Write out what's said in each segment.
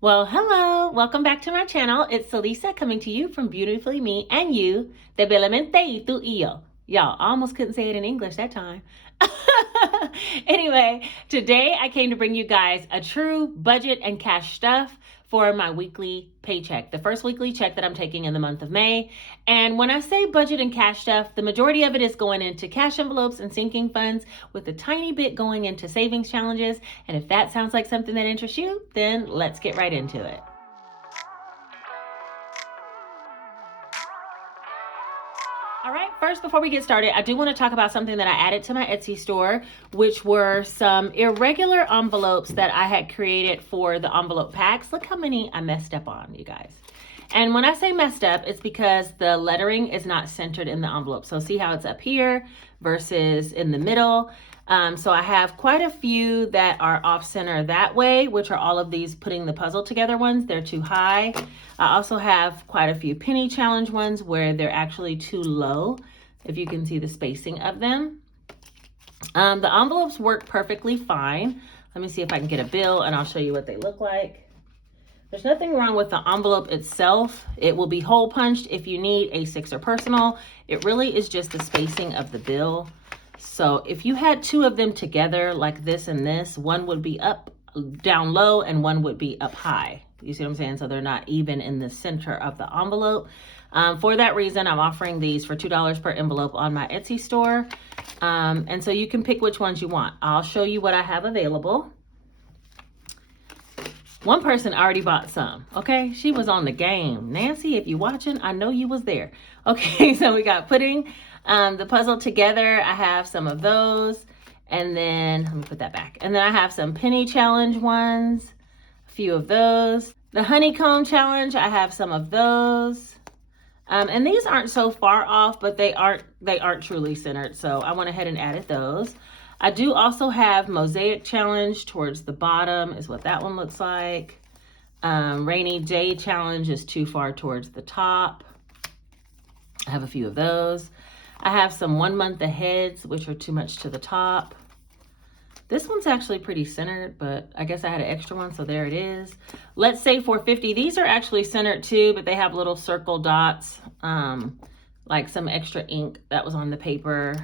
Well, hello. Welcome back to my channel. It's Celisa coming to you from Beautifully Me and You, Beautifullymeandyou. Y'all, I almost couldn't say it in English that time. Anyway, today I came to bring you guys a true budget and cash stuff for my weekly paycheck, the first weekly check that I'm taking in the month of May. And when I say budget and cash stuff, the majority of it is going into cash envelopes and sinking funds with a tiny bit going into savings challenges. And if that sounds like something that interests you, then let's get right into it. All right, first, before we get started, I do want to talk about something that I added to my Etsy store, which were some irregular envelopes that I had created for the envelope packs. Look how many I messed up on, you guys. And when I say messed up, it's because the lettering is not centered in the envelope. So see how it's up here versus in the middle. So I have quite a few that are off center that way, which are all of these putting the puzzle together ones. They're too high. I also have quite a few penny challenge ones where they're actually too low, if you can see the spacing of them. The envelopes work perfectly fine. Let me see if I can get a bill and I'll show you what they look like. There's nothing wrong with the envelope itself. It will be hole punched if you need A6 or personal. It really is just the spacing of the bill. So if you had two of them together like this and this, one would be up down low and one would be up high. You see what I'm saying? So they're not even in the center of the envelope. For that reason, I'm offering these for $2 per envelope on my Etsy store. And so you can pick which ones you want. I'll show you what I have available. One person already bought some, okay? She was on the game. Nancy, if you're watching, I know you was there. Okay, so we got putting the puzzle together. I have some of those. And then, let me put that back. And then I have some penny challenge ones, a few of those. The honeycomb challenge, I have some of those. And these aren't so far off, but they aren't truly centered. So I went ahead and added those. I do also have Mosaic Challenge towards the bottom is what that one looks like. Rainy Day Challenge is too far towards the top. I have a few of those. I have some 1 month aheads, which are too much to the top. This one's actually pretty centered, but I guess I had an extra one, so there it is. Let's say 450. These are actually centered too, but they have little circle dots, like some extra ink that was on the paper.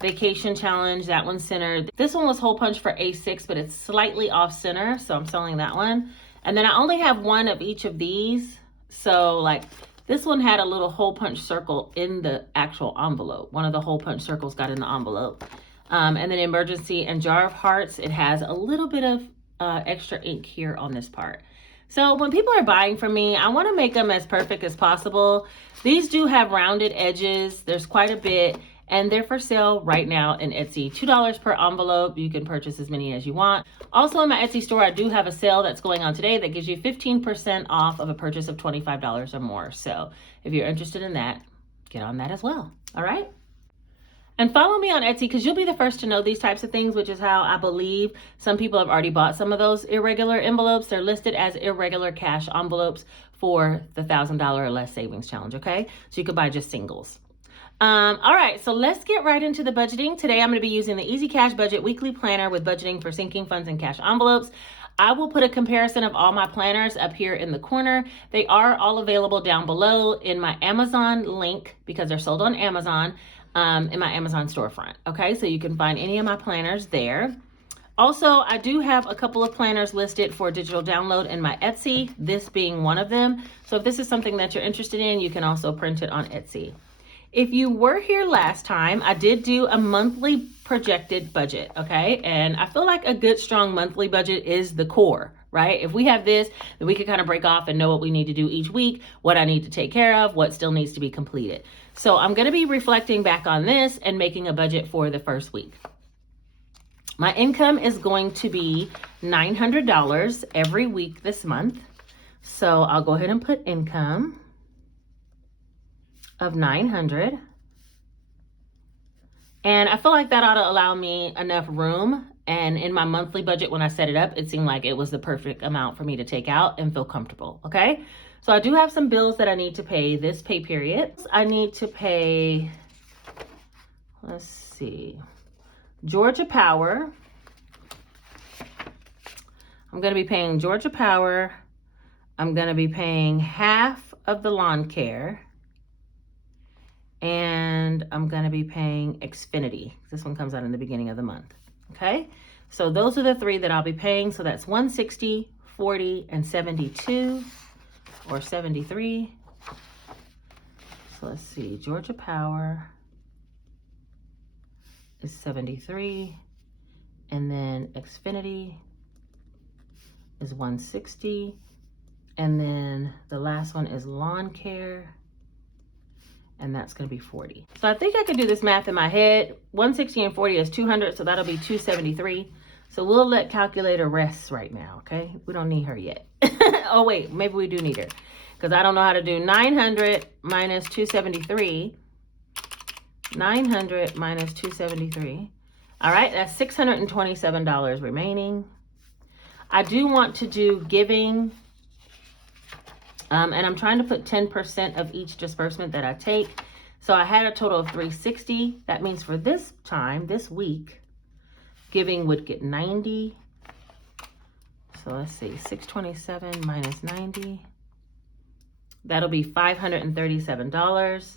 Vacation Challenge, that one's centered. This one was hole punch for A6, but it's slightly off center, so I'm selling that one. And then I only have one of each of these. So like this one had a little hole punch circle in the actual envelope. One of the hole punch circles got in the envelope. And then Emergency and Jar of Hearts, it has a little bit of extra ink here on this part. So when people are buying from me, I want to make them as perfect as possible. These do have rounded edges. There's quite a bit. And they're for sale right now in Etsy. $2 per envelope. You can purchase as many as you want. Also in my Etsy store, I do have a sale that's going on today that gives you 15% off of a purchase of $25 or more. So if you're interested in that, get on that as well. All right. And follow me on Etsy because you'll be the first to know these types of things, which is how I believe some people have already bought some of those irregular envelopes. They're listed as irregular cash envelopes for the $1,000 or less savings challenge. Okay. So you could buy just singles. All right, so let's get right into the budgeting. Today, I'm going to be using the Easy Cash Budget Weekly Planner with budgeting for sinking funds and cash envelopes. I will put a comparison of all my planners up here in the corner. They are all available down below in my Amazon link because they're sold on Amazon in my Amazon storefront. Okay, so you can find any of my planners there. Also, I do have a couple of planners listed for digital download in my Etsy, this being one of them. So if this is something that you're interested in, you can also print it on Etsy. If you were here last time, I did do a monthly projected budget, okay? And I feel like a good, strong monthly budget is the core, right? If we have this, then we can kind of break off and know what we need to do each week, what I need to take care of, what still needs to be completed. So I'm going to be reflecting back on this and making a budget for the first week. My income is going to be $900 every week this month. So I'll go ahead and put income of $900. And I feel like that ought to allow me enough room. And in my monthly budget, when I set it up, it seemed like it was the perfect amount for me to take out and feel comfortable. Okay. So I do have some bills that I need to pay this pay period. I need to pay, let's see, Georgia Power. I'm going to be paying Georgia Power I'm going to be paying half of the lawn care. And I'm going to be paying Xfinity. This one comes out in the beginning of the month. Okay, so those are the three that I'll be paying. So that's 160, 40, and 72 or 73. So let's see, Georgia Power is 73, and then Xfinity is 160, and then the last one is lawn care, and that's going to be 40. So I think I could do this math in my head. 160 and 40 is 200, so that'll be 273. So we'll let calculator rest right now, okay? We don't need her yet. Oh wait, maybe we do need her, because I don't know how to do 900 minus 273. 900 minus 273. All right, that's $627 remaining. I do want to do giving, and I'm trying to put 10% of each disbursement that I take. So I had a total of 360. That means for this time, this week, giving would get 90. So let's see, 627 minus 90. That'll be $537.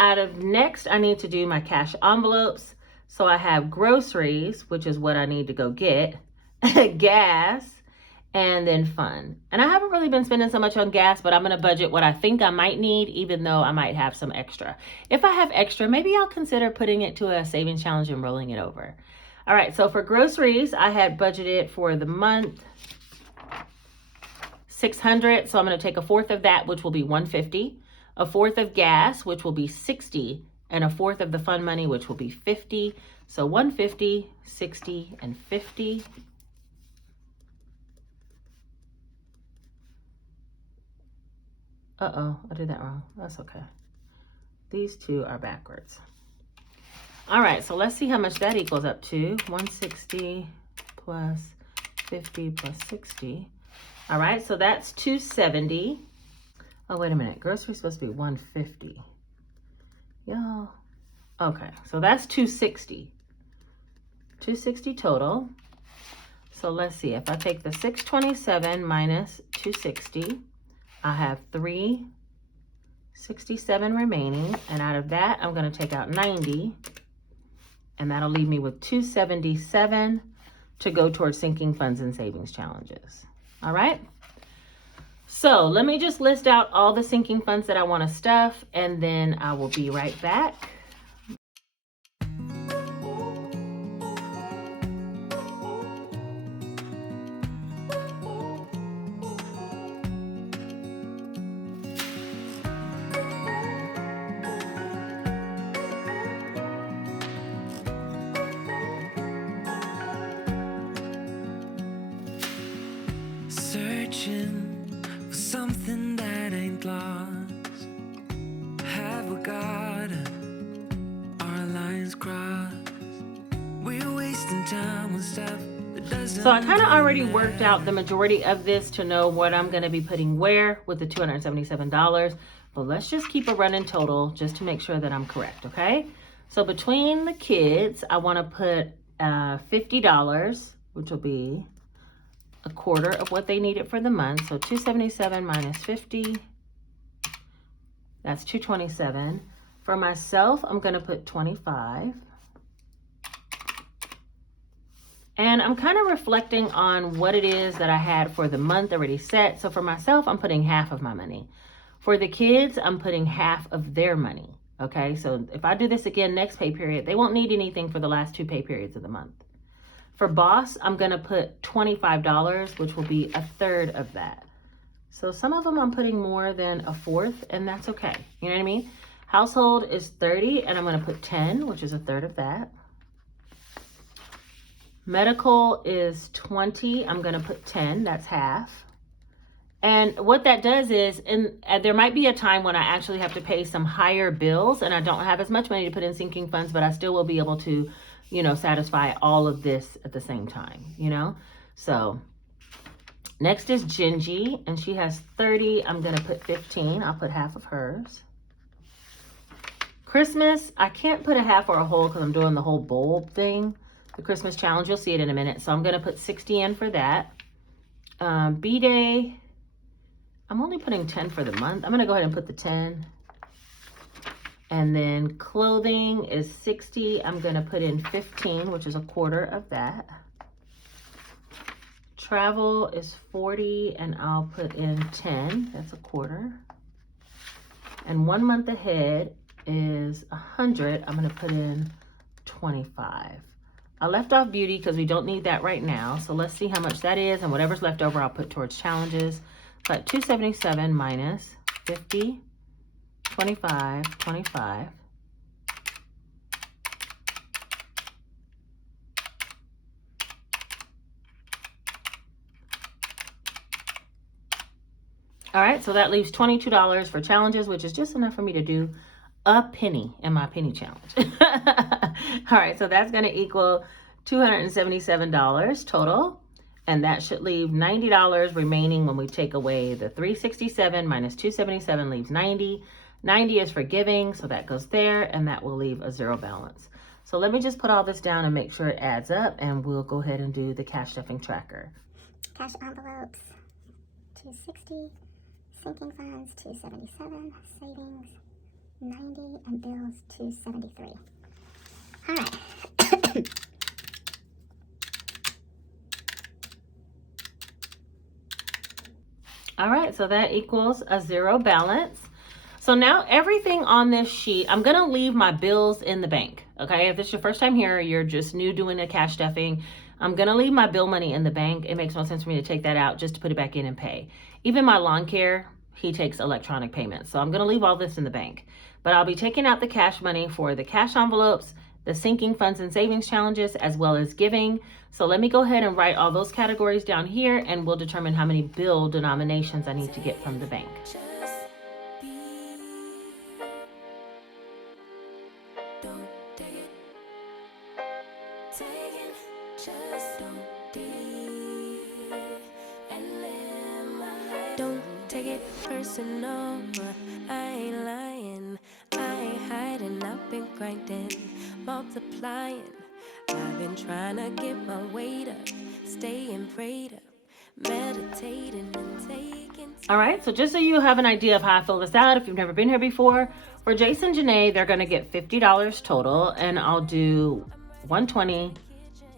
Out of next, I need to do my cash envelopes. So I have groceries, which is what I need to go get, gas, and then fun. And I haven't really been spending so much on gas, but I'm going to budget what I think I might need, even though I might have some extra. If I have extra, maybe I'll consider putting it to a savings challenge and rolling it over. All right, so for groceries, I had budgeted for the month $600. So I'm going to take a fourth of that, which will be $150. A fourth of gas, which will be $60, and a fourth of the fund money, which will be $50. So $150, $60, and $50. Uh-oh, I did that wrong. That's okay. These two are backwards. All right, so let's see how much that equals up to. 160 plus 50 plus 60. All right, so that's 270. Oh, wait a minute. Grocery's supposed to be 150. Y'all. Okay, so that's 260. 260 total. So let's see. If I take the 627 minus 260, I have 367 remaining. And out of that, I'm going to take out 90. And that'll leave me with 277 to go towards sinking funds and savings challenges. All right. So let me just list out all the sinking funds that I want to stuff, and then I will be right back. Searching for something that ain't lost. Have we got our lines crossed? We're wasting time on stuff that doesn't. So I kind of already worked out the majority of this to know what I'm going to be putting where with the $277. But let's just keep a running total just to make sure that I'm correct, okay? So between the kids, I want to put $50, which will be a quarter of what they needed for the month. So 277 minus 50, that's 227. For myself, I'm going to put 25. And I'm kind of reflecting on what it is that I had for the month already set. So for myself, I'm putting half of my money. For the kids, I'm putting half of their money. Okay, so if I do this again next pay period, they won't need anything for the last 2 pay periods of the month. For boss, I'm going to put $25, which will be a third of that. So some of them I'm putting more than a fourth, and that's okay. You know what I mean? Household is 30, and I'm going to put 10, which is a third of that. Medical is 20. I'm going to put 10. That's half. And what that does is, there might be a time when I actually have to pay some higher bills, and I don't have as much money to put in sinking funds, but I still will be able to, you know, satisfy all of this at the same time, you know? So next is Gingy, and she has 30. I'm going to put 15. I'll put half of hers. Christmas, I can't put a half or a whole because I'm doing the whole bowl thing. The Christmas challenge, you'll see it in a minute. So I'm going to put 60 in for that. B-Day, I'm only putting 10 for the month. I'm gonna go ahead and put the 10. And then clothing is 60. I'm gonna put in 15, which is a quarter of that. Travel is 40, and I'll put in 10. That's a quarter. And 1 month ahead is 100. I'm gonna put in 25. I left off beauty because we don't need that right now. So let's see how much that is, and whatever's left over I'll put towards challenges. But 277 minus 50, 25, 25. All right, so that leaves $22 for challenges, which is just enough for me to do a penny in my penny challenge. All right, so that's going to equal $277 total. And that should leave $90 remaining when we take away the 367 minus 277 leaves 90. 90 is for giving, so that goes there, and that will leave a zero balance. So let me just put all this down and make sure it adds up, and we'll go ahead and do the cash stuffing tracker. Cash envelopes, 260. Sinking funds, 277. Savings, 90. And bills, 273. All right. All right, so that equals a zero balance. So now everything on this sheet, I'm gonna leave my bills in the bank, okay? If this is your first time here, you're just new doing a cash stuffing, I'm gonna leave my bill money in the bank. It makes no sense for me to take that out just to put it back in and pay. Even my lawn care, he takes electronic payments. So I'm gonna leave all this in the bank. But I'll be taking out the cash money for the cash envelopes, the sinking funds and savings challenges, as well as giving. So let me go ahead and write all those categories down here, and we'll determine how many bill denominations I need to get from the bank. Don't take it personal, I ain't lying, I ain't hiding, I've been grinding, multiplying, I've been trying to get my weight up, staying prayed up, meditating and taking. All right, so just so you have an idea of how I fill this out, if you've never been here before, for Jason and Janae, they're gonna get $50 total, and I'll do 120,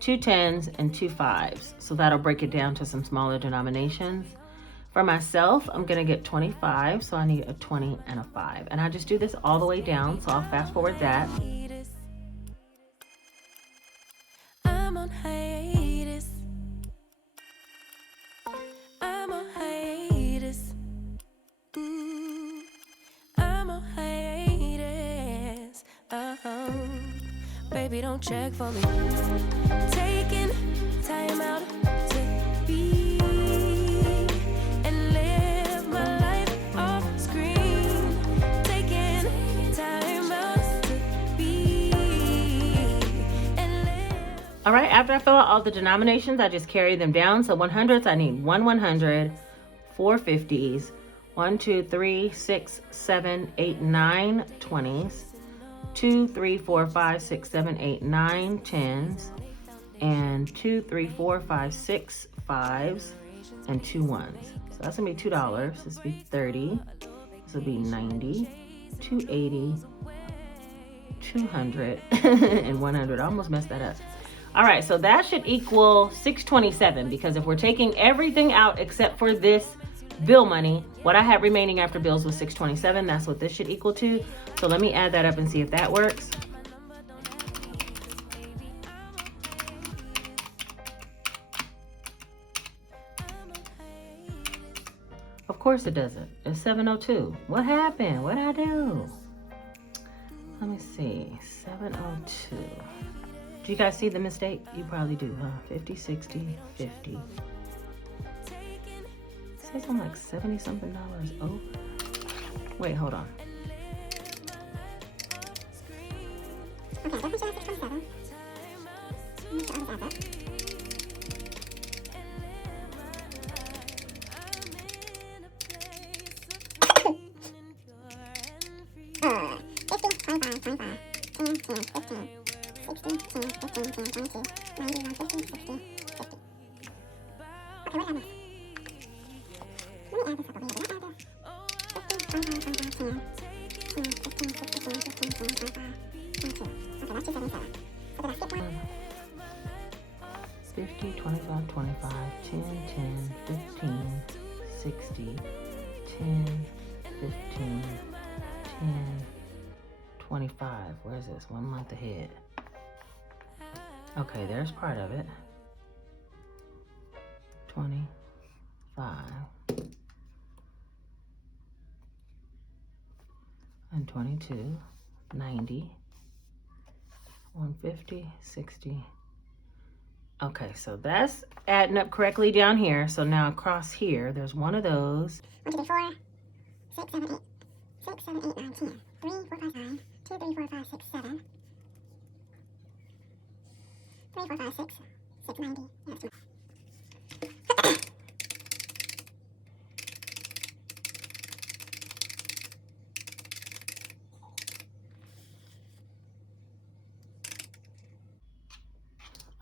2 10s, and 2 5s. So that'll break it down to some smaller denominations. For myself, I'm gonna get 25, so I need a 20 and a 5. And I just do this all the way down, so I'll fast forward that. I'm on hiatus. I'm on hiatus. I'm on hiatus. Baby, don't check for me. Taking time out to be. All right, after I fill out all the denominations, I just carry them down. So 100s, I need 1 100, 4 50s, 1 2 3 6 7 8 9 20s, 2 3 4 5 6 7 8 9 10s, and 2 3 4 5 6 5s, and 2 1s. So that's gonna be $2. This will be 30. This will be 90, 280, 200, and 100. I almost messed that up. All right, so that should equal $627, because if we're taking everything out except for this bill money, what I had remaining after bills was $627. That's what this should equal to. So let me add that up and see if that works. Of course it doesn't. It's 702. What happened? What did I do? Let me see. 702. Do you guys see the mistake? You probably do, huh? 50, 60, 50. It says I'm like $70-something over. Wait, hold on. Okay, definitely should have 627. Okay, what happened? Let me add this up over here. 10, 10, 15, 16, 15, 20, 25, 22. Okay, that's 277. So did I skip one? 50, 25, 25, 10, 10, 15, 60, 10, 15, 10, 25. Where's this? 1 month ahead. Okay, there's part of it. 25 and 22, 90, 150, 60. Okay, so that's adding up correctly down here. So now across here, there's one of those. 1, 2, 3, 4, 6, 7, 8. 6, 7, 8, 9, 10. 3, 4, 5, 9. 2, 3, 4, 5, 6, 7. 3, 4, 5, 6. 6, 90. Yeah, that's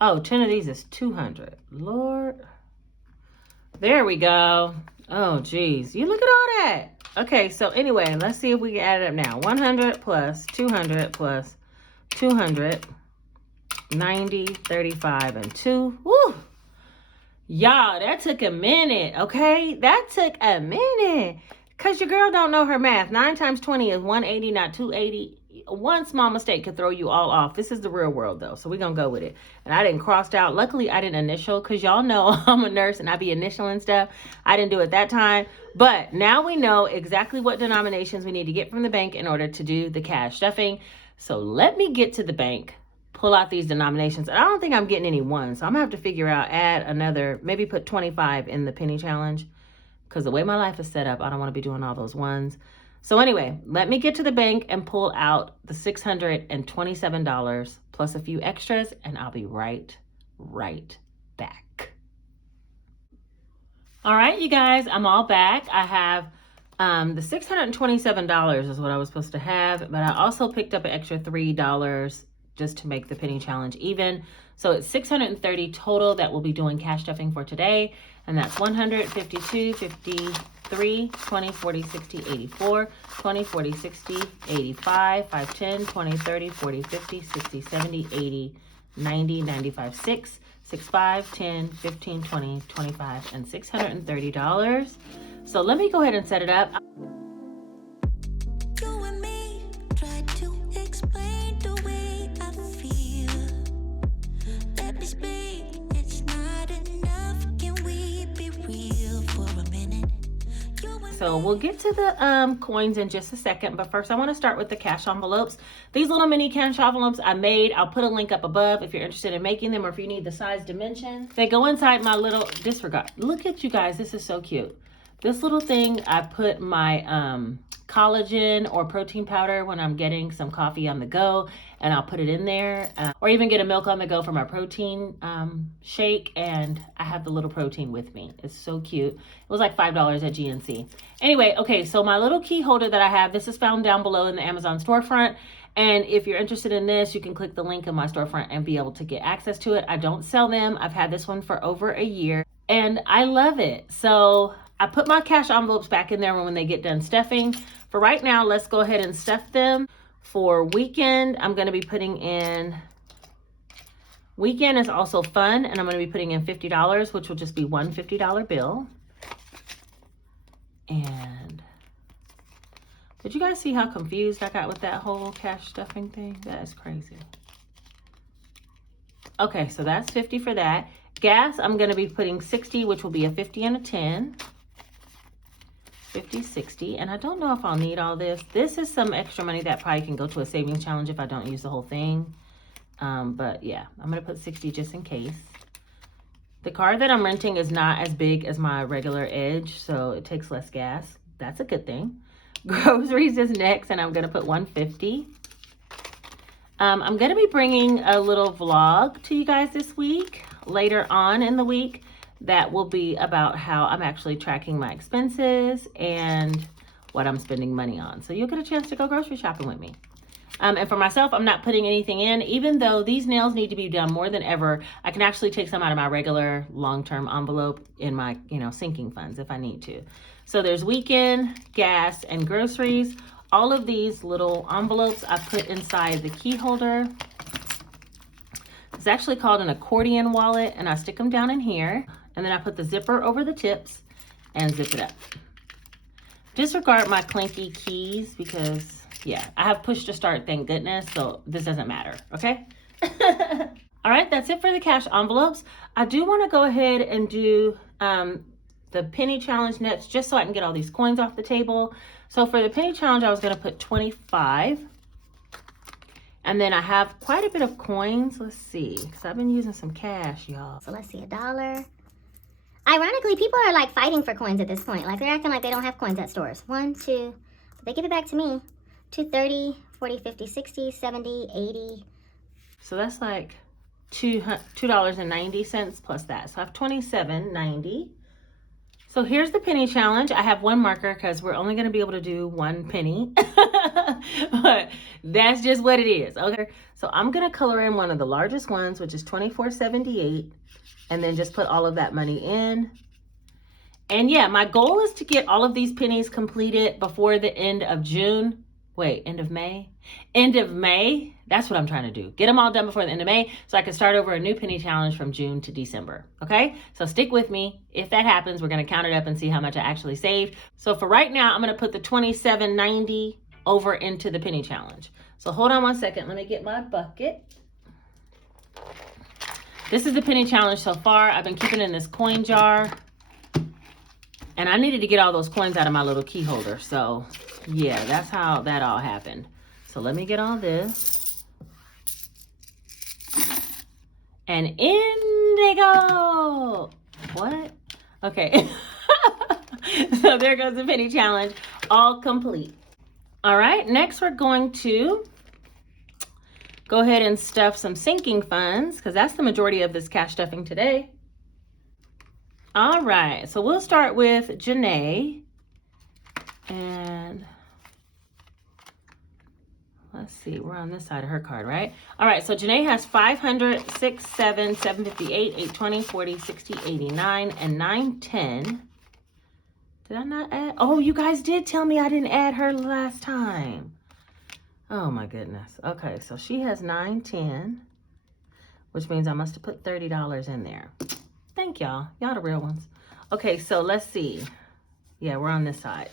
Oh, 10 of these is 200. Lord. There we go. Oh, geez. You look at all that. Okay, so anyway, let's see if we can add it up now. 100 plus 200 plus 200. 90, 35, and 2. Woo! Y'all, that took a minute, okay? That took a minute. Because your girl don't know her math. 9 times 20 is 180, not 280. One small mistake could throw you all off. This is the real world, though, so we're going to go with it. And I didn't cross out. Luckily, I didn't initial, because y'all know I'm a nurse and I be initialing stuff. I didn't do it that time. But now we know exactly what denominations we need to get from the bank in order to do the cash stuffing. So let me get to the bank, pull out these denominations. And I don't think I'm getting any ones. So I'm going to have to figure out, add another, maybe put 25 in the penny challenge. Because the way my life is set up, I don't want to be doing all those ones. So anyway, let me get to the bank and pull out the $627 plus a few extras, and I'll be right back. All right, you guys, I'm all back. I have the $627 is what I was supposed to have, but I also picked up an extra $3 just to make the penny challenge even. So it's $630 total that we'll be doing cash stuffing for today. And that's 152, 53, 20, 40, 60, 84, 20, 40, 60, 85, 5, 10, 20, 30, 40, 50, 60, 70, 80, 90, 95, 6, 6, 5, 10, 15, 20, 25, and $630. So let me go ahead and set it up. You and me try to explain the way I feel. Let me speak, it's not enough. Can we be real for a minute? So we'll get to the coins in just a second, but first I want to start with the cash envelopes. These little mini cash envelopes I made. I'll put a link up above if you're interested in making them or if you need the size dimensions. They go inside my little disregard. Look at you guys. This is so cute. This little thing, I put my collagen or protein powder when I'm getting some coffee on the go, and I'll put it in there, or even get a milk on the go for my protein shake, and I have the little protein with me. It's so cute. It was like $5 at GNC. Anyway, okay, so my little key holder that I have, this is found down below in the Amazon storefront, and if you're interested in this, you can click the link in my storefront and be able to get access to it. I don't sell them. I've had this one for over a year, and I love it. So I put my cash envelopes back in there when they get done stuffing. For right now, let's go ahead and stuff them. For weekend, I'm going to be putting in, weekend is also fun, and I'm going to be putting in $50, which will just be one $50 bill. And did you guys see how confused I got with that whole cash stuffing thing? That is crazy. Okay, so that's 50 for that. Gas, I'm going to be putting 60, which will be a 50 and a 10. 50, 60, and I don't know if I'll need all this. This is some extra money that probably can go to a savings challenge if I don't use the whole thing. But yeah, I'm gonna put 60 just in case. The car that I'm renting is not as big as my regular Edge, so it takes less gas. That's a good thing. Groceries is next, and I'm gonna put 150. I'm gonna be bringing a little vlog to you guys this week, later on in the week. That will be about how I'm actually tracking my expenses and what I'm spending money on. So you'll get a chance to go grocery shopping with me. And for myself, I'm not putting anything in, even though these nails need to be done more than ever. I can actually take some out of my regular long-term envelope in my, sinking funds if I need to. So there's weekend, gas, and groceries. All of these little envelopes I put inside the key holder. It's actually called an accordion wallet, and I stick them down in here, and then I put the zipper over the tips and zip it up. Disregard my clinky keys because, yeah, I have push to start, thank goodness, so this doesn't matter, okay? All right, that's it for the cash envelopes. I do want to go ahead and do the penny challenge next, just so I can get all these coins off the table. So for the penny challenge, I was going to put 25. And then I have quite a bit of coins. Let's see, because I've been using some cash, y'all. So let's see, $1. Ironically, people are like fighting for coins at this point. Like they're acting like they don't have coins at stores. 1, 2, they give it back to me. 2, 30, 40, 50, 60, 70, 80. So that's like $2.90 plus that. So I have $27.90. So here's the penny challenge. I have one marker because we're only going to be able to do one penny. But that's just what it is. Okay. So I'm going to color in one of the largest ones, which is $24.78. And then just put all of that money in. And yeah, my goal is to get all of these pennies completed before the end of June. Wait, end of May? End of May? That's what I'm trying to do. Get them all done before the end of May so I can start over a new penny challenge from June to December. Okay? So stick with me. If that happens, we're going to count it up and see how much I actually saved. So for right now, I'm going to put the $27.90 over into the penny challenge. So hold on one second. Let me get my bucket. This is the penny challenge so far. I've been keeping it in this coin jar. And I needed to get all those coins out of my little key holder. So yeah, that's how that all happened. So let me get all this. And in they go. What? Okay. So there goes the penny challenge, all complete. All right, next we're going to go ahead and stuff some sinking funds because that's the majority of this cash stuffing today. All right, so we'll start with Janae. And let's see, we're on this side of her card, right? All right, so Janae has 500, 6, 7, 758, 820, 40, 60, 89, and 910. Did I not add? Oh, you guys did tell me I didn't add her last time. Oh my goodness. Okay, so she has 910, which means I must have put $30 in there. Thank y'all. Y'all the real ones. Okay, so let's see. Yeah, we're on this side.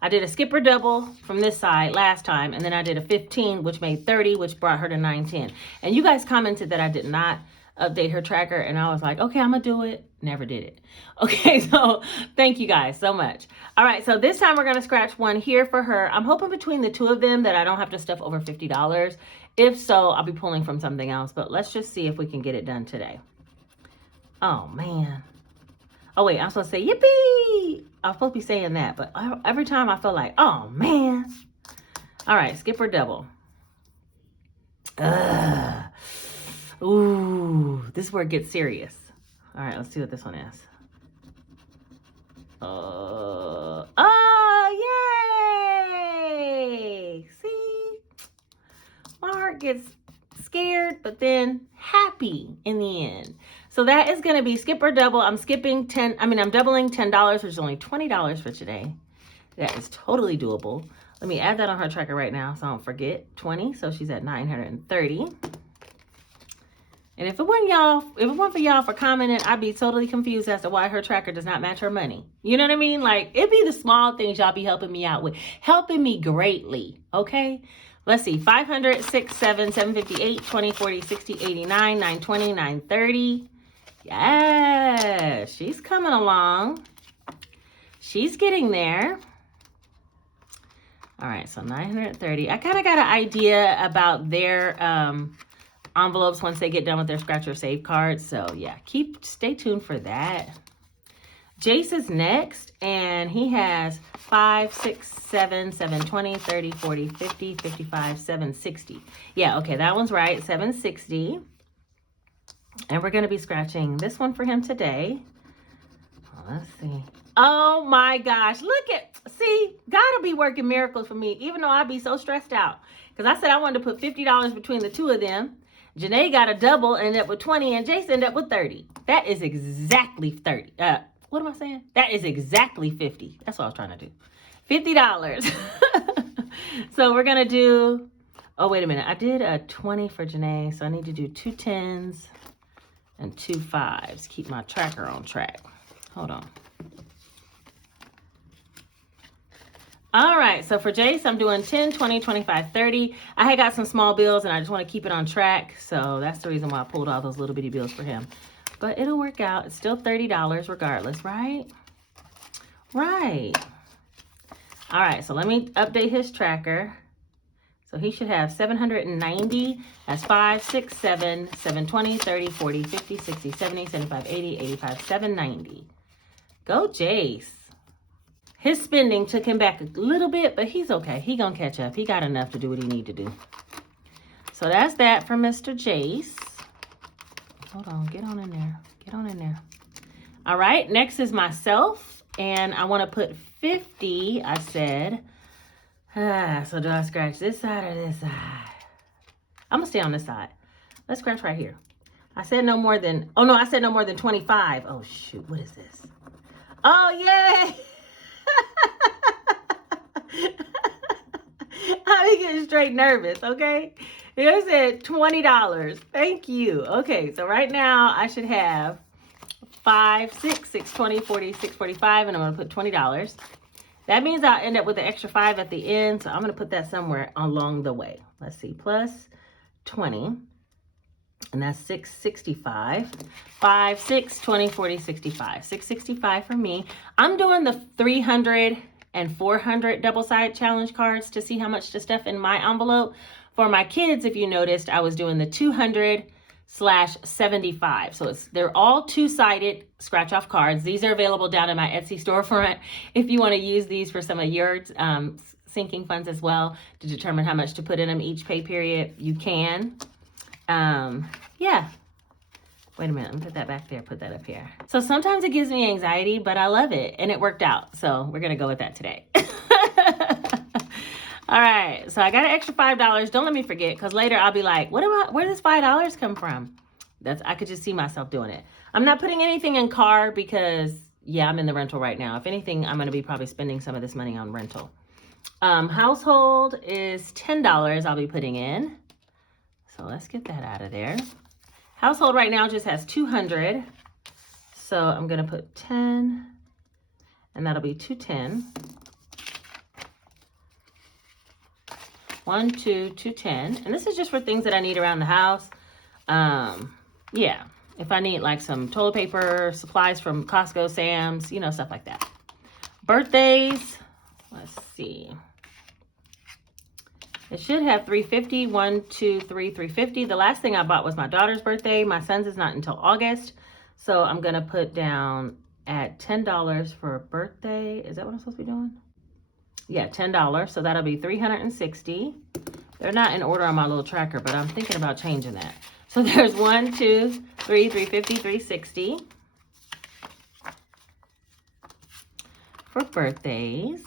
I did a skipper double from this side last time, and then I did a 15, which made 30, which brought her to 910. And you guys commented that I did not update her tracker, and I was like, okay, I'm gonna do it. Never did it. Okay, so thank you guys so much. All right, so this time we're gonna scratch one here for her. I'm hoping between the two of them that I don't have to stuff over $50. If so, I'll be pulling from something else, but let's just see if we can get it done today. Oh man. Oh wait, I'm supposed to say yippee. I was supposed to be saying that, but every time I feel like, oh man. All right, skipper double. Ooh, this is where it gets serious. All right, let's see what this one is. Oh, yay! See? My heart gets scared, but then happy in the end. So that is going to be skipper double. I'm doubling $10, which is only $20 for today. That is totally doable. Let me add that on her tracker right now so I don't forget. 20, so she's at 930. And if it weren't for y'all for commenting, I'd be totally confused as to why her tracker does not match her money. You know what I mean? Like, it'd be the small things y'all be helping me out with. Helping me greatly, okay? Let's see, 500, 6, 7, 758, 20, 40, 60, 89, 920, 930. Yeah, she's coming along. She's getting there. All right, so 930. I kind of got an idea about their envelopes once they get done with their scratch or save cards. So yeah, stay tuned for that. Jace is next, and he has 5, 6, 7, 720, 30, 40, 50, 55, 760. Yeah, okay, that one's right, 760. And we're going to be scratching this one for him today. Let's see. Oh my gosh, see, God will be working miracles for me, even though I be so stressed out. Because I said I wanted to put $50 between the two of them. Janae got a double, ended up with 20, and Jason ended up with 30. That is exactly 30. What am I saying? That is exactly 50. That's what I was trying to do. $50. So we're going to do, oh, wait a minute. I did a 20 for Janae, so I need to do 2 10s and 2 5s. Keep my tracker on track. Hold on. All right, so for Jace, I'm doing 10, 20, 25, 30. I had got some small bills, and I just want to keep it on track, so that's the reason why I pulled all those little bitty bills for him. But it'll work out. It's still $30 regardless, right? Right. All right, so let me update his tracker. So he should have 790. That's 5, 6, 7, 720, 30, 40, 50, 60, 70, 75, 80, 85, 790. Go, Jace. His spending took him back a little bit, but he's okay. He gonna catch up. He got enough to do what he need to do. So that's that for Mr. Jace. Hold on, get on in there. Get on in there. All right, next is myself, and I want to put 50, I said. So do I scratch this side or this side? I'm gonna stay on this side. Let's scratch right here. I said no more than, oh no, I said no more than 25. Oh shoot, what is this? Oh, yay! I'm getting straight nervous, okay? It said $20. Thank you. Okay, so right now I should have 5, 6, 6, 20, 40, 6, 45, and I'm going to put $20. That means I'll end up with an extra 5 at the end, so I'm going to put that somewhere along the way. Let's see, plus 20, and that's 665. 5, 6, 20, 40, 65. 665 for me. I'm doing the 300 and 400 double-sided challenge cards to see how much to stuff in my envelope. For my kids, if you noticed, I was doing the 200/75. So they're all two-sided scratch-off cards. These are available down in my Etsy storefront. If you want to use these for some of your sinking funds as well to determine how much to put in them each pay period, you can. Yeah. Wait a minute, let me put that back there, put that up here. So sometimes it gives me anxiety, but I love it, and it worked out. So we're gonna go with that today. All right, so I got an extra $5. Don't let me forget, because later I'll be like, where does $5 come from? I could just see myself doing it. I'm not putting anything in car because, yeah, I'm in the rental right now. If anything, I'm gonna be probably spending some of this money on rental. Household is $10 I'll be putting in. So let's get that out of there. Household right now just has 200. So I'm going to put 10, and that'll be 210. 1, 2, 210. And this is just for things that I need around the house. Yeah, if I need like some toilet paper, supplies from Costco, Sam's, you know, stuff like that. Birthdays, let's see. It should have 350. 1, 2, 3, 350. The last thing I bought was my daughter's birthday. My son's is not until August. So I'm going to put down at $10 for a birthday. Is that what I'm supposed to be doing? Yeah, $10. So that'll be 360. They're not in order on my little tracker, but I'm thinking about changing that. So there's 1, 2, 3, 350, 360. For birthdays.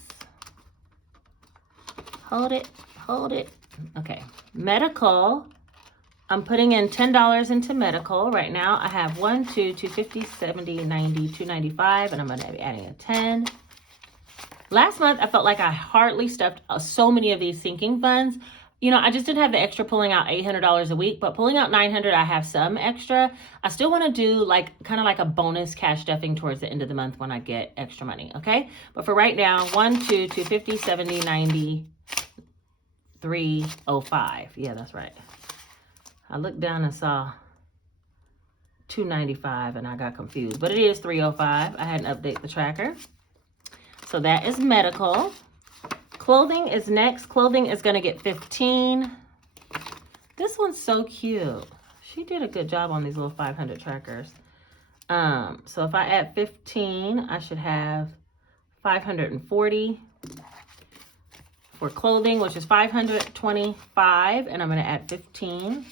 Hold it. Hold it. Okay. Medical. I'm putting in $10 into medical. Right now I have 1, 2, 250, 70, 90, 295, and I'm going to be adding a 10. Last month, I felt like I hardly stuffed so many of these sinking funds. You know, I just didn't have the extra pulling out $800 a week, but pulling out $900, I have some extra. I still want to do kind of like a bonus cash stuffing towards the end of the month when I get extra money. Okay. But for right now, 1, 2, 250, 70, 90, 305. Yeah, that's right. I looked down and saw 295 and I got confused, but it is 305. I had to update the tracker. So that is medical. Clothing is next. Clothing is going to get 15. This one's so cute. She did a good job on these little 500 trackers. So if I add 15, I should have 540 for clothing, which is 525, and I'm going to add 15.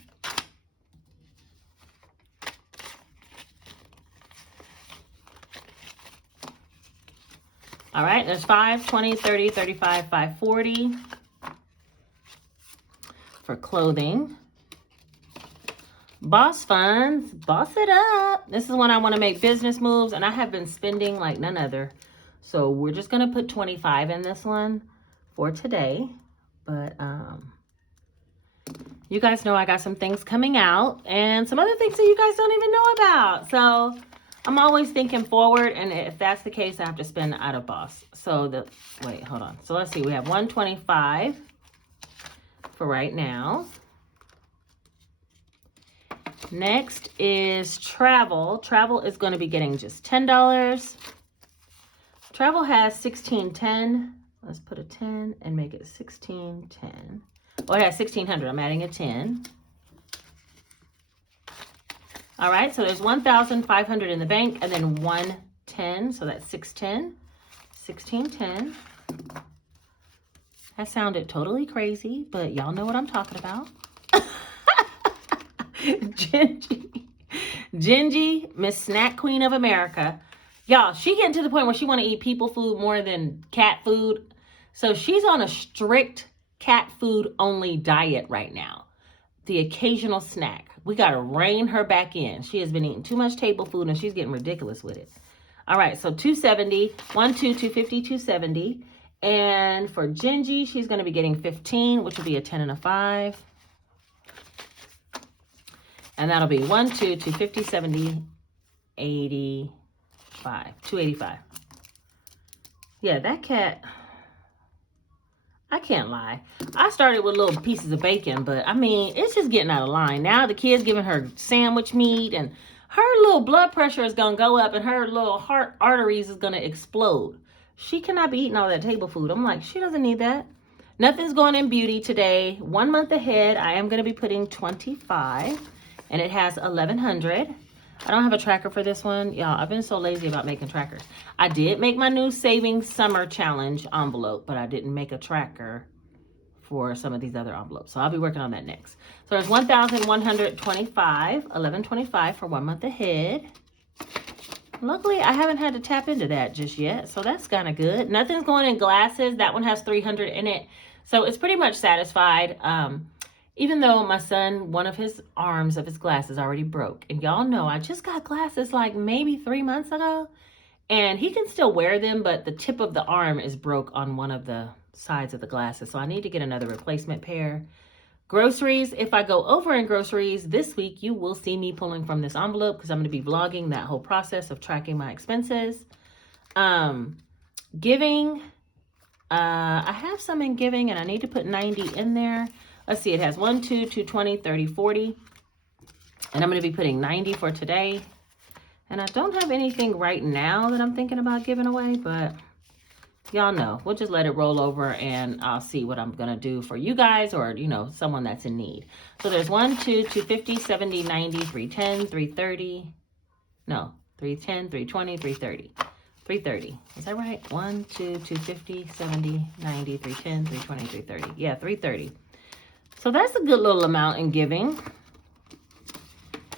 All right, there's 5, 20, 30, 35, 540. for clothing. Boss funds, boss it up. This is when I want to make business moves, and I have been spending like none other. So we're just going to put 25 in this one for today. But you guys know I got some things coming out and some other things that you guys don't even know about. So I'm always thinking forward, and if that's the case, I have to spend out of boss. So wait, hold on. So let's see. We have 125 for right now. Next is travel. Travel is going to be getting just $10. Travel has 1610. Let's put a 10 and make it 1610. Oh, it has 1600. I'm adding a 10. All right, so there's 1,500 in the bank and then 110. So that's 610. 1610. That sounded totally crazy, but y'all know what I'm talking about. Gingy, Miss Snack Queen of America. Y'all, she getting to the point where she want to eat people food more than cat food. So she's on a strict cat food only diet right now. The occasional snack. We got to rein her back in. She has been eating too much table food and she's getting ridiculous with it. All right, so 270, 250, 270. And for Gingy, she's going to be getting 15, which will be a 10 and a 5. And that'll be 250, 70, 85, 285. Yeah, that cat, I can't lie. I started with little pieces of bacon, but I mean, it's just getting out of line. Now the kid's giving her sandwich meat and her little blood pressure is going to go up and her little heart arteries is going to explode. She cannot be eating all that table food. I'm like, she doesn't need that. Nothing's going in beauty today. 1 month ahead, I am going to be putting 25. And it has 1,100. I don't have a tracker for this one. Y'all, I've been so lazy about making trackers. I did make my new savings summer challenge envelope, but I didn't make a tracker for some of these other envelopes. So I'll be working on that next. So there's 1,125, 1,125 for 1 month ahead. Luckily, I haven't had to tap into that just yet. So that's kind of good. Nothing's going in glasses. That one has 300 in it. So it's pretty much satisfied. Even though my son, one of his arms of his glasses already broke. And y'all know I just got glasses like maybe 3 months ago. And he can still wear them, but the tip of the arm is broke on one of the sides of the glasses. So I need to get another replacement pair. Groceries, if I go over in groceries this week, you will see me pulling from this envelope because I'm going to be vlogging that whole process of tracking my expenses. Giving, I have some in giving and I need to put 90 in there. Let's see, it has 1, 2, 220, 30, 40. And I'm going to be putting 90 for today. And I don't have anything right now that I'm thinking about giving away, but y'all know. We'll just let it roll over and I'll see what I'm going to do for you guys or, you know, someone that's in need. So there's 1, 2, 250, 70, 90, 310, 330. No, 310, 320, 330. 330. Is that right? 1, 2, 250, 70, 90, 310, 320, 330. Yeah, 330. So that's a good little amount in giving.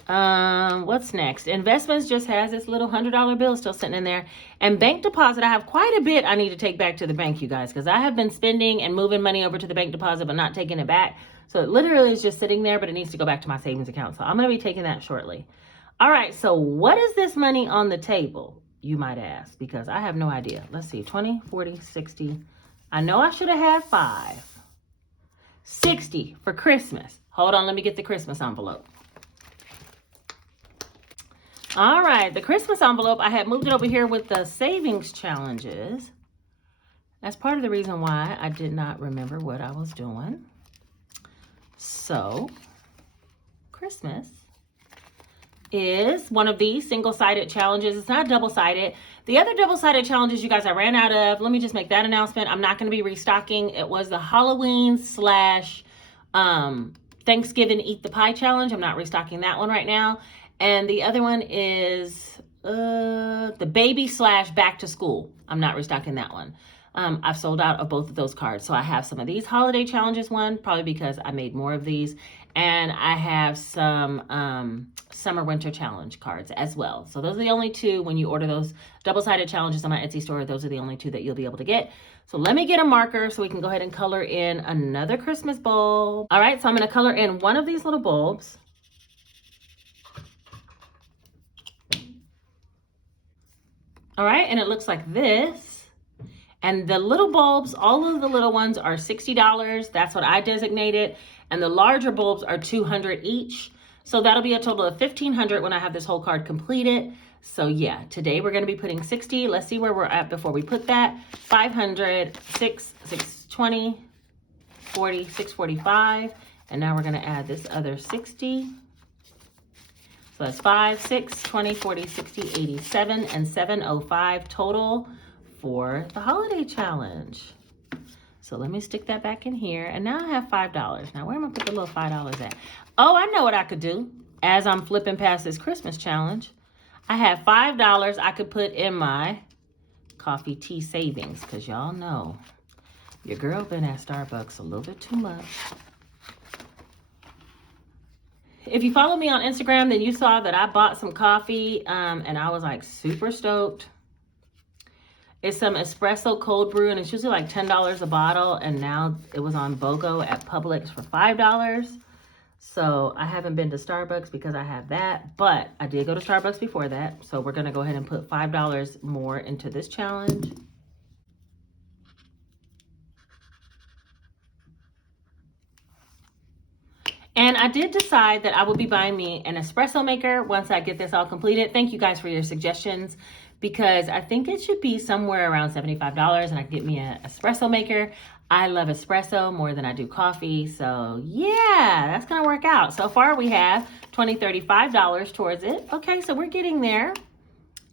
What's next? Investments just has this little $100 bill still sitting in there. And bank deposit, I have quite a bit I need to take back to the bank, you guys, because I have been spending and moving money over to the bank deposit, but not taking it back. So it literally is just sitting there, but it needs to go back to my savings account. So I'm going to be taking that shortly. All right. So what is this money on the table? You might ask, because I have no idea. Let's see. 20, 40, 60. I know I should have had 5. 60 for Christmas. Hold on, let me get the Christmas envelope. All right, the Christmas envelope, I had moved it over here with the savings challenges. That's part of the reason why I did not remember what I was doing. So, Christmas is one of these single-sided challenges. It's not double-sided. The other double-sided challenges, you guys, I ran out of. Let me just make that announcement. I'm not going to be restocking. It was the Halloween / Thanksgiving Eat the Pie challenge. I'm not restocking that one right now. And the other one is the baby / back to school. I'm not restocking that one. I've sold out of both of those cards. So I have some of these holiday challenges one, probably because I made more of these. and I have some summer winter challenge cards as well. So those are the only two. When you order those double-sided challenges on my Etsy store, those are the only two that you'll be able to get. So let me get a marker so we can go ahead and color in another Christmas bulb. All right, so I'm going to color in one of these little bulbs. All right, and it looks like this. And the little bulbs, all of the little ones are $60. That's what I designated. And the larger bulbs are $200 each. So that'll be a total of $1,500 when I have this whole card completed. So yeah, today we're going to be putting 60. Let's see where we're at before we put that. 500, 620, 40, 645. And now we're going to add this other 60. So that's 5, 6, 20, 40, 60, 87, and 705 total for the holiday challenge. So let me stick that back in here. And now I have $5. Now where am I put the little $5 at? Oh, I know what I could do as I'm flipping past this Christmas challenge. I have $5 I could put in my coffee tea savings, because y'all know your girl been at Starbucks a little bit too much. If you follow me on Instagram, then you saw that I bought some coffee and I was like super stoked. It's some espresso cold brew, and it's usually like $10 a bottle, and now it was on BOGO at Publix for $5. So I haven't been to Starbucks because I have that, but I did go to Starbucks before that. So we're gonna go ahead and put $5 more into this challenge. And I did decide that I will be buying me an espresso maker once I get this all completed. Thank you guys for your suggestions, because I think it should be somewhere around $75 and I can get me an espresso maker. I love espresso more than I do coffee. So yeah, that's gonna work out. So far we have $20, $35 towards it. Okay, so we're getting there.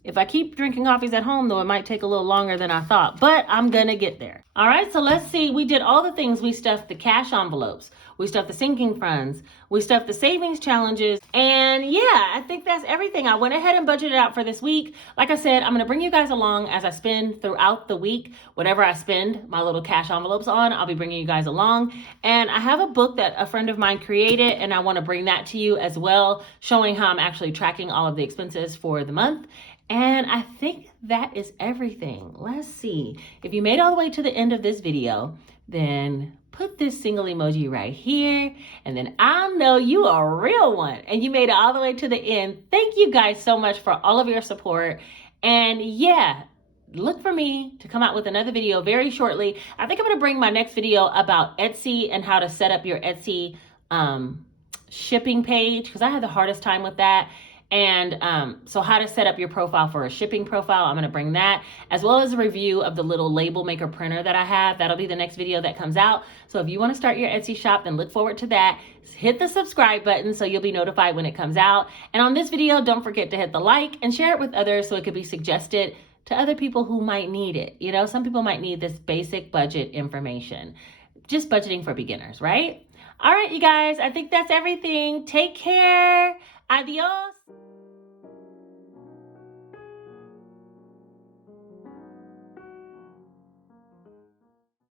If I keep drinking coffees at home, though, it might take a little longer than I thought, but I'm gonna get there. All right, so let's see. We did all the things. We stuffed the cash envelopes. We stuffed the sinking funds. We stuffed the savings challenges. And yeah, I think that's everything. I went ahead and budgeted out for this week. Like I said, I'm gonna bring you guys along as I spend throughout the week. Whatever I spend my little cash envelopes on, I'll be bringing you guys along. And I have a book that a friend of mine created, and I wanna bring that to you as well, showing how I'm actually tracking all of the expenses for the month. And I think that is everything. Let's see. If you made all the way to the end of this video, then put this single emoji right here. And then I'll know you a real one. And you made it all the way to the end. Thank you guys so much for all of your support. And yeah, look for me to come out with another video very shortly. I think I'm going to bring my next video about Etsy and how to set up your Etsy shipping page, because I had the hardest time with that. And so how to set up your profile for a shipping profile, I'm going to bring that, as well as a review of the little label maker printer that I have. That'll be the next video that comes out. So if you want to start your Etsy shop, then look forward to that. Hit the subscribe button so you'll be notified when it comes out. And on this video, don't forget to hit the like and share it with others so it could be suggested to other people who might need it. You know, some people might need this basic budget information. Just budgeting for beginners, right? All right, you guys, I think that's everything. Take care. Adios.